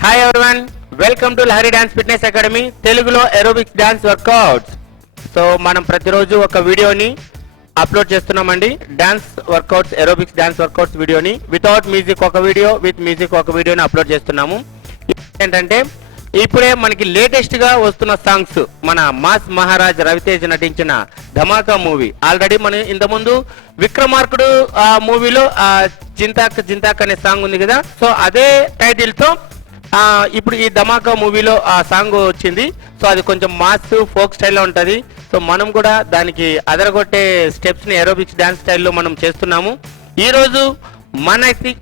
Hi everyone, welcome to Lahari dance fitness academy తెలుగులో aerobics dance workouts. So మనం ప్రతిరోజు ఒక వీడియోని అప్లోడ్ చేస్తున్నామండి. Dance workouts, aerobics dance workouts వీడియోని వితౌట్ మ్యూజిక్ ఒక వీడియో, విత్ మ్యూజిక్ ఒక వీడియోని అప్లోడ్ చేస్తున్నాము. ఏంటంటే ఇప్పుడే మనకి లేటెస్ట్ గా వస్తున్న సాంగ్స్, మన మాస్ మహారాజ్ రవితేజ్ నటించిన ధమాకా మూవీ. ఆల్రెడీ మనం ఇంతకుముందు విక్రమార్కుడు మూవీలో జింతాక్ అనే సాంగ్ ఉంది కదా, సో అదే టైటిల్ తో ఇప్పుడు ఈ ధమాకా మూవీలో ఆ సాంగ్ వచ్చింది. సో అది కొంచెం మాస్ ఫోక్ స్టైల్లో ఉంటది. సో మనం కూడా దానికి అదరగొట్టే స్టెప్స్ ని ఏరోబిక్స్ డాన్స్ స్టైల్లో మనం చేస్తున్నాము. ఈ రోజు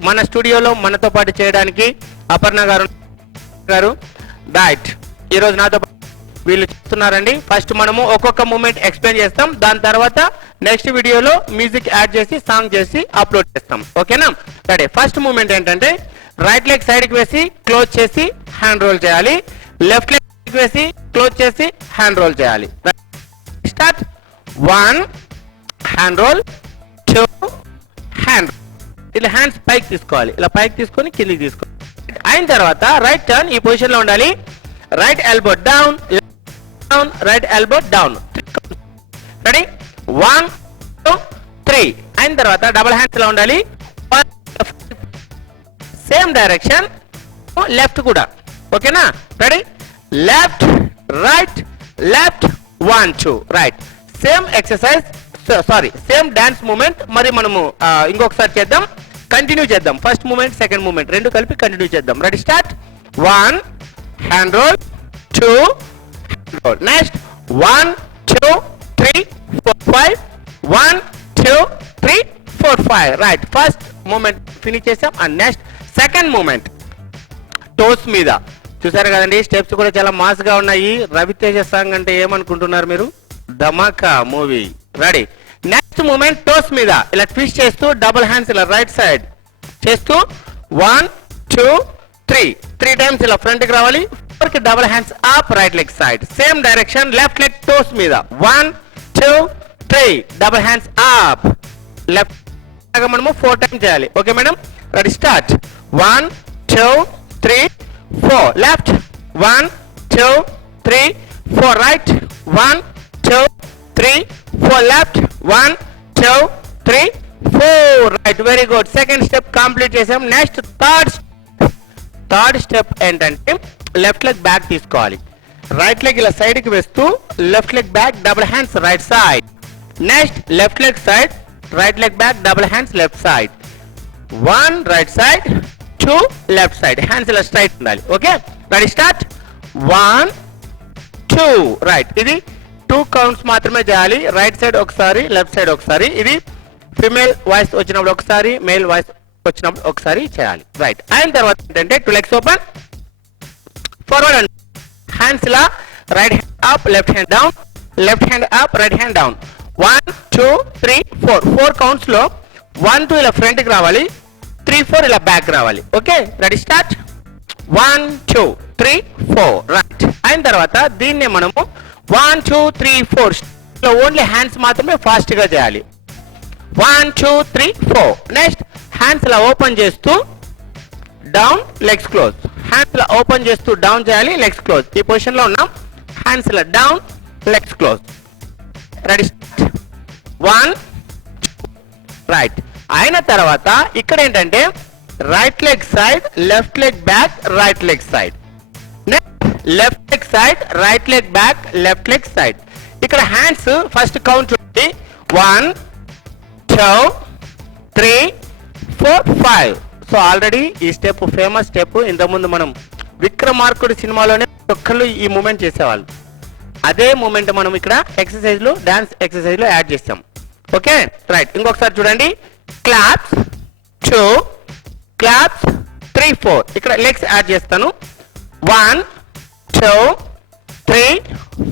మన స్టూడియోలో మనతో పాటు చేయడానికి అపర్ణ గారు రైట్ ఈ రోజు నాతో వీళ్ళు చేస్తున్నారండి. ఫస్ట్ మనము ఒక్కొక్క మూమెంట్ ఎక్స్ప్లెయిన్ చేస్తాం, దాని తర్వాత నెక్స్ట్ వీడియోలో మ్యూజిక్ యాడ్ చేసి సాంగ్ చేసి అప్లోడ్ చేస్తాం. ఓకేనా? రెడీ. ఫస్ట్ మూమెంట్ ఏంటంటే రైట్ లెగ్ సైడ్ కి వేసి క్లోజ్ చేసి హ్యాండ్ రోల్ చేయాలి. లెఫ్ట్ లెగ్ వేసి క్లోజ్ చేసి హ్యాండ్ రోల్ చేయాలి. స్టార్ట్. 1 hand roll, 2 hand. ఇలా హ్యాండ్స్ పైకి తీసుకోవాలి, ఇలా పైకి తీసుకొని కిందికి తీసుకోవాలి. అయిన తర్వాత రైట్ టర్న్ ఈ పొజిషన్ లో ఉండాలి. Right elbow down, down, right elbow down. Ready? 1 2 3. అయిన తర్వాత డబుల్ హ్యాండ్స్ లో ఉండాలి. సేమ్ డైరెక్షన్ లెఫ్ట్ కూడా. ఓకేనా? Ready? Left right left 1 2 right. Same exercise, sorry same dance moment మరి మనము ఇంకొకసారి చేద్దాం, కంటిన్యూ చేద్దాం. ఫస్ట్ మూమెంట్ సెకండ్ మూమెంట్ రెండు కలిపి కంటిన్యూ చేద్దాం. Ready? Start. 1 hand roll, 2 hand roll. Next 1 2 3 4 5 1 2 3 4 5 right. First moment finish చేసాం. And next second moment toes మీద. చూసారు కదండి, స్టెప్స్ కూడా చాలా మాస్ గా ఉన్నాయి. రవితేజ సాంగ్ అంటే ఏమనుకుంటున్నారు మీరు? Dhamaka movie. Ready? Next moment toes మీద ఇలా ట్విస్ట్ చేస్తూ డబుల్ హ్యాండ్స్ ఇలా రైట్ సైడ్ చేస్తూ 1 2 3 టైమ్స్ ఇలా ఫ్రంట్ కి రావాలి. ఫోర్కి double hands up right leg side. Same direction left leg toes మీద 1 2 3 డబుల్ హ్యాండ్స్ అప్ లెఫ్ట్. మనము 4 టైమ్స్ చేయాలి. Okay madam? Ready? Start. 1 2 3 4 left, 1 2 3 4 right, 1 2 3 4 left, 1 2 3 4 right. Very good. Second step complete చేసాం. Next third step ఏంటంటే left leg back తీసుకోవాలి. Right leg ఇలా side కి వేస్తూ left leg back double hands right side. Next left leg side right leg back double hands left side. 1 right side 2 left side. Hands ఇలా straight ఉండాలి. Okay? Ready? Start. 1 2 right. ఇది 2 counts మాత్రమే చేయాలి. Right side ఒకసారి, left side ఒకసారి. ఇది female voice వచ్చినప్పుడు ఒకసారి, మేల్ వాయిస్ వచ్చినప్పుడు ఒకసారి చేయాలి. రైట్. అయిన తర్వాత ఏంటంటే 2 legs open, forward and hands ఇలా right hand up, left hand down, left hand up, right hand down. 1 2 3 4 counts లో 1 2 ఇలా ఫ్రంట్ కి రావాలి, 3 4 ఇలా బ్యాక్ రావాలి. ఓకే? రెడీ? స్టార్ట్. 1 2 3 4 రైట్. అయిన తర్వాత దీన్నే మనము 1 2 3 4 ఓన్లీ హ్యాండ్స్ మాత్రమే ఫాస్ట్ గా చేయాలి. 1 2 3 4. నెక్స్ట్ హ్యాండ్స్ ఇలా ఓపెన్ చేస్తూ డౌన్, లెగ్స్ క్లోజ్. హ్యాండ్స్ ఇలా ఓపెన్ చేస్తూ డౌన్ చేయాలి, లెగ్స్ క్లోజ్. ఈ పొజిషన్ లో ఉన్నాం. హ్యాండ్స్ ఇలా down, legs close. Ready? 1 right. అయిన తర్వాత ఇక్కడ ఏంటంటే right leg side, left leg back, right leg side. Left leg side, right leg back, left leg side. ఇక్కడ హ్యాండ్స్ ఫస్ట్ కౌంట్ ఉంది. 1 2 3 4 5. సో ఆల్రెడీ ఈ స్టెప్ ఫేమస్ స్టెప్. ఇంతకుముందు మనం విక్రమార్కుడు సినిమాలోనే ఒక్కళ్ళు ఈ మూమెంట్ చేసేవాళ్ళు. అదే మూమెంట్ మనం ఇక్కడ ఎక్సర్సైజ్ లో, డాన్స్ ఎక్సర్సైజ్ లో యాడ్ చేస్తాం. ఓకే? రైట్. ఇంకొకసారి చూడండి. Claps 2 claps 3 4. ఇక్కడ లెగ్స్ యాడ్ చేస్తాను. 1 2 3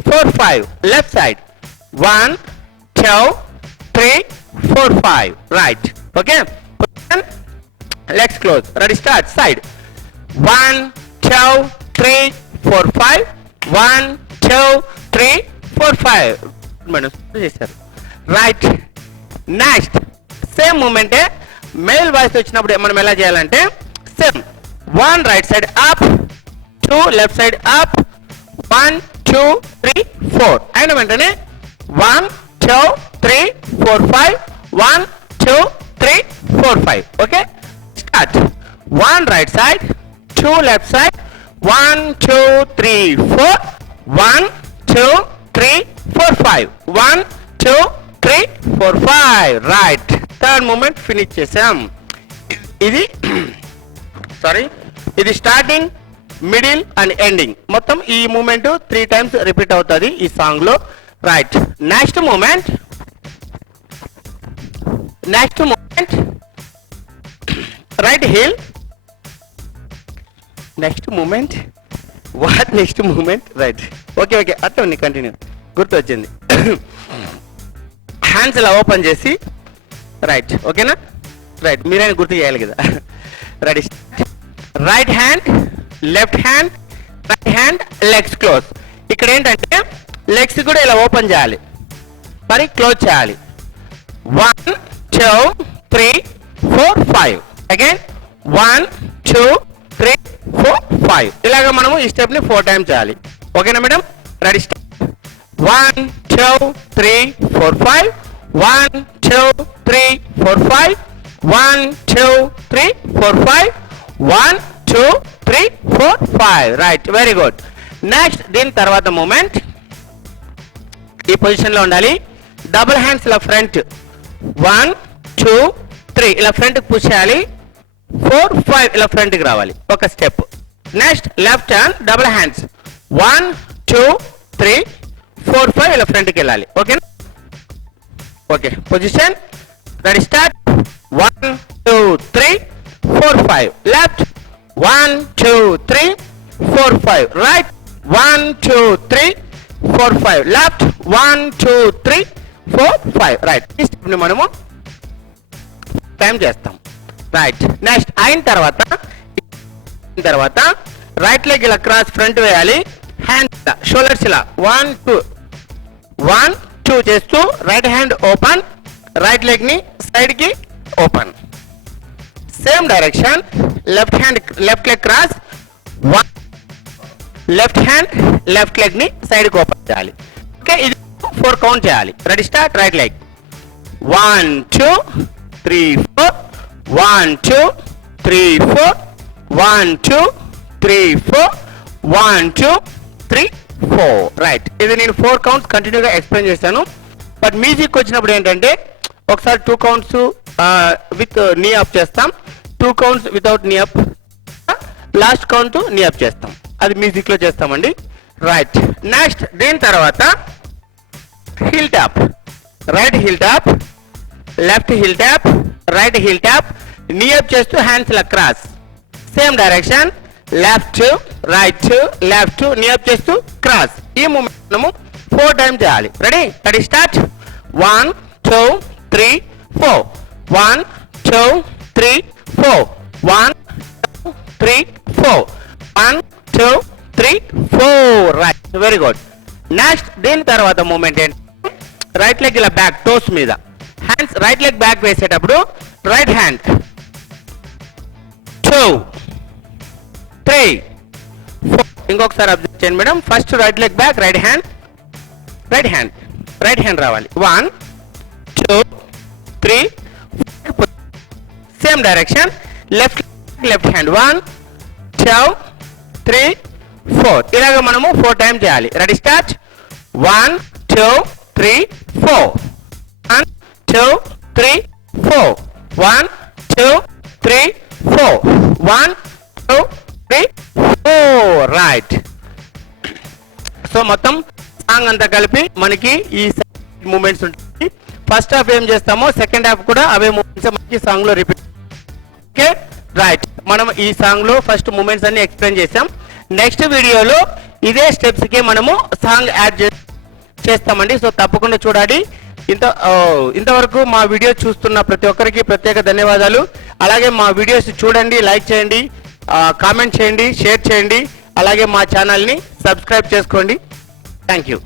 4 5 left side. 1 2 3 4 5 right. Okay? Legs close. Ready? Start. Side. 1 2 3 4 5 1 2 3 4 5 మనం చేశారు. రైట్. నెక్స్ట్ సేమ్ మూమెంటే మేల్ వాయిస్ వచ్చినప్పుడు మనం ఎలా చేయాలంటే same 1 right side up, 2 left side up 1 2 3 4 అయిన వెంటనే 1 2 3 4 5 1 2 3 4 5 okay start 1 right side 2 left side 1 2 3 4 1 2 3 4 5 1 2 3 4 5 right third moment finish చేసాం ఇది సారీ ఇది స్టార్టింగ్ మిడిల్ అండ్ ఎండింగ్ మొత్తం ఈ మూమెంట్ 3 టైమ్స్ రిపీట్ అవుతుంది ఈ సాంగ్ లో right next moment right heel next moment right okay అట్లా ఉంది కంటిన్యూ గుర్తు వచ్చింది హ్యాండ్స్ ఇలా ఓపెన్ చేసి రైట్ ఓకేనా రైట్ మీరైనా గుర్తు చేయాలి కదా right right hand left hand right hand legs close ఇక్కడ ఏంటంటే లెగ్స్ కూడా ఇలా ఓపెన్ చేయాలి మరి క్లోజ్ చేయాలి 1 2 3 4 5 అగైన్ 1 2 3 4 5 ఇలాగ మనము ఈ స్టెప్ ని 4 టైమ్స్ చేయాలి ఓకేనా madam ready 1 2 3 4 5 1 2 3 4 5 1 2 3 4 5 1 2 3 4 5 right very good next దీని తర్వాత మూమెంట్ ఈ పొజిషన్ లో ఉండాలి డబుల్ హ్యాండ్స్ ఇలా ఫ్రంట్ 1 2 3 ఇలా ఫ్రంట్ కి పుష్ చేయాలి 4 5 ఇలా ఫ్రంట్ కి రావాలి ఒక step next left hand double hands 1 2 3 4 5 ఇలా ఫ్రంట్ కి వెళ్ళాలి okay okay position ready start 1 2 3 4 5 left 1 2 3 4 5 right 1 2 3 4 5 left 1 2 3 4 5 right ఈ స్టెప్ ని మనము టైం చేస్తాం రైట్ నెక్స్ట్ అయిన తర్వాత రైట్ లెగ్ ఇలా క్రాస్ ఫ్రంట్ వేయాలి హ్యాండ్స్ షోల్డర్స్ ఇలా 1 2 చేస్తూ right hand open right leg ని సైడ్ కి open same direction left leg cross left hand left leg ని సైడ్ కి ఓపెన్ చేయాలి ఓకే ఇది 4 కౌంట్ చేయాలి ready start right leg 1 2 3 4 1 2 3 4 1 2 3 4 1 2 3 4 right ఇది నేను 4 కౌంట్స్ కంటిన్యూగా ఎక్స్ప్లెయిన్ చేశాను బట్ మ్యూజిక్ వచ్చినప్పుడు ఏంటంటే ఒకసారి 2 కౌంట్స్ విత్ నీ అప్ చేస్తాం 2 counts without knee up last count knee up చేస్తాం అది మ్యూజిక్ లో చేస్తామండి రైట్ నెక్స్ట్ దీని తర్వాత heel tap right heel tap left heel tap right heel tap knee up చేస్తూ హ్యాండ్స్ ఇలా cross same direction left right knee up చేస్తూ cross ఈ మూమెంట్ మనము 4 టైమ్స్ చేయాలి ready start 1 2 3 4 1 2 3 4 1 2 3 4 1 2 3 4 right very good next దీని తర్వాత మూమెంట్ ఏంటి right leg ఇలా బ్యాక్ టోస్ మీద హ్యాండ్స్ రైట్ లెగ్ బ్యాక్ వేసేటప్పుడు రైట్ హ్యాండ్ 2 3 4 ఇంకొకసారి అబ్జర్వ్ చేయండి madam first right leg back right hand రావాలి 1 2 3 సేమ్ డైరెక్షన్ లెఫ్ట్ హ్యాండ్ 1 2 3 4 ఇలాగ మనము 4 టైమ్స్ చేయాలి రెడీ స్టార్ట్ 1 2 3 4 1 2 3 4 1 2 3 4 1 2 3 4 రైట్ సో మొత్తం సాంగ్ అంతా కలిపి మనకి ఈ మూమెంట్స్ ఉంటాయి ఫస్ట్ హాఫ్ ఏం చేస్తామో సెకండ్ హాఫ్ కూడా అవే మూమెంట్స్ మనకి సాంగ్ లో రిపీట్ ఓకే రైట్ మనం ఈ సాంగ్ లో ఫస్ట్ మూమెంట్స్ అన్ని ఎక్స్ప్లెయిన్ చేసాం నెక్స్ట్ వీడియోలో ఇదే స్టెప్స్ కి మనము సాంగ్ యాడ్ చేస్తామండి సో తప్పకుండా చూడాలి ఇంతవరకు మా వీడియో చూస్తున్న ప్రతి ఒక్కరికి ప్రత్యేక ధన్యవాదాలు అలాగే మా వీడియోస్ చూడండి లైక్ చేయండి కామెంట్ చేయండి షేర్ చేయండి అలాగే మా ఛానల్ని సబ్స్క్రైబ్ చేసుకోండి థ్యాంక్ యూ